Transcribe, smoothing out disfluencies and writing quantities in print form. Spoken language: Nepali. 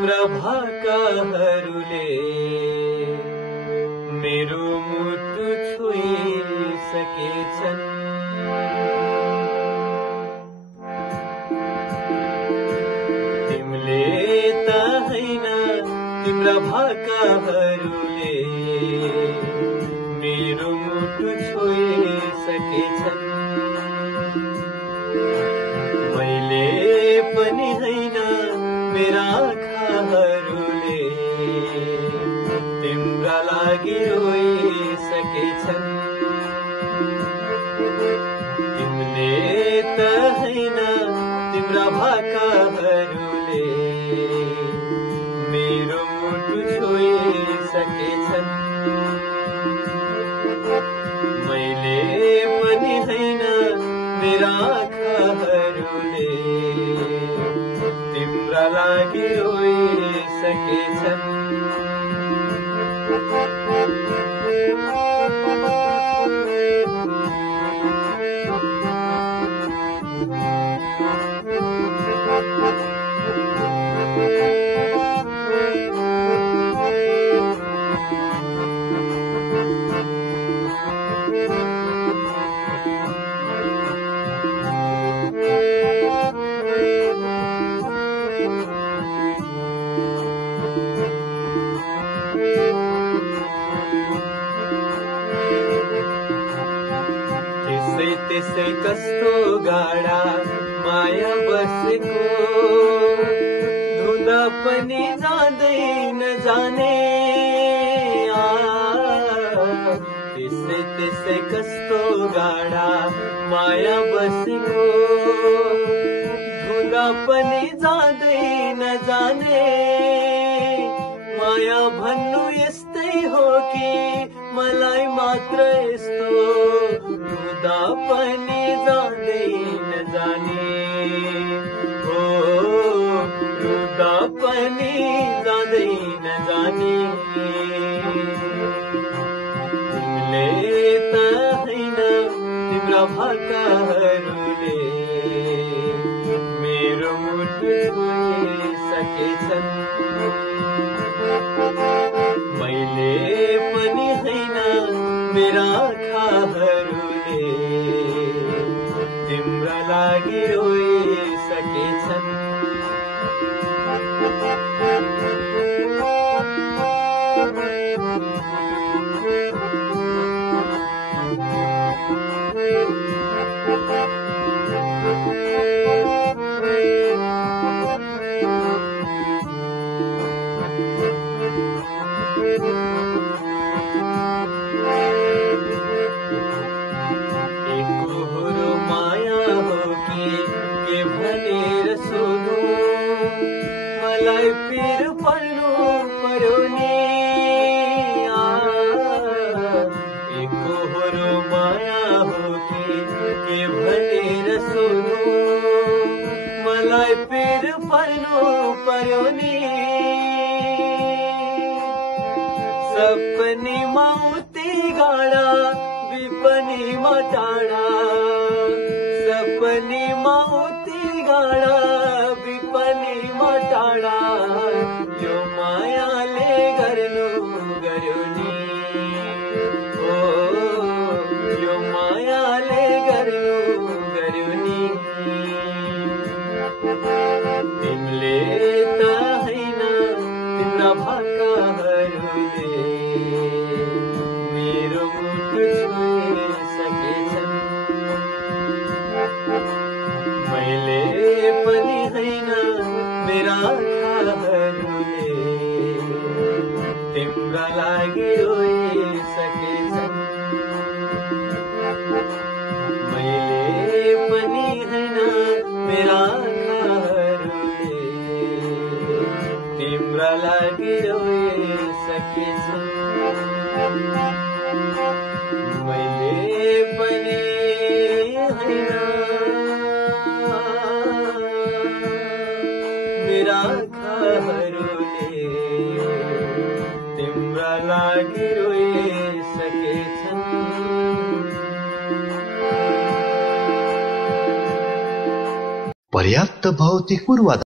तिम्रा भाकाहरूले मेरो मुटु छोइसकेछन्। तिमीले त हैन तिम्रा भाकाहरूले मेरो मुटु छोइसकेछन्। मैले पनि हैन मेरा आँखाहरूले तिम्रा लागि रोइसकेछन्। तिमीले त हैन तिम्रा भाकाहरूले मेरो मुटु छोइसकेछन्। मैले पनि हैन मेरा आँखाहरूले तिम्रा लागि रोइसकेछन्। त्यसै कस्तो गाडा माया बसेको, धुँदा पनि जाँदैन जाने। त्यसै कस्तो गाडा माया बसेको, धुँदा पनि जाँदैन जाने। माया भन्नु यस्तै हो कि मलाई मात्र यस्तो, धुँदा पनि जाँदैन जाने। हो धुँदा पनि जाँदैन जाने। तिमीले त हैन तिम्रा भाकाहरूले मेरो मुटु छोइसकेछन्। मैले पनि हैन मेरा आँखाहरूले तिम्रा लागि रोइसकेछन्। मलाई पिर पर्नु पर्यो नि, एकहोरो माया हो कि के भनेर सोध्नु। मलाई पिर पर्नु पर्यो नि, सपनीमा उति गाडा विपनीमा टाढा। सपनीमा उति गाडा विपनीमा टाढा। यो मायाले गर्नु गर्यो नि, ओ यो मायाले गर्नु गर्यो नि। तिमीले त हैन तिम्रा भाकाहरूले मेरो मुटु छोइसकेछन्। मैले पनि हैन मेरा आँखाहरूले तिम्रा लागि रोइसकेछन्। मैले पनि हैन मेरा आँखाहरूले तिम्रा लागि रोइसकेछन्। मैले पनि हैन मेरा आँखाहरूले तिम्रा लागि रोइसकेछन्। पर्याप्त भौतिक पूर्वाधार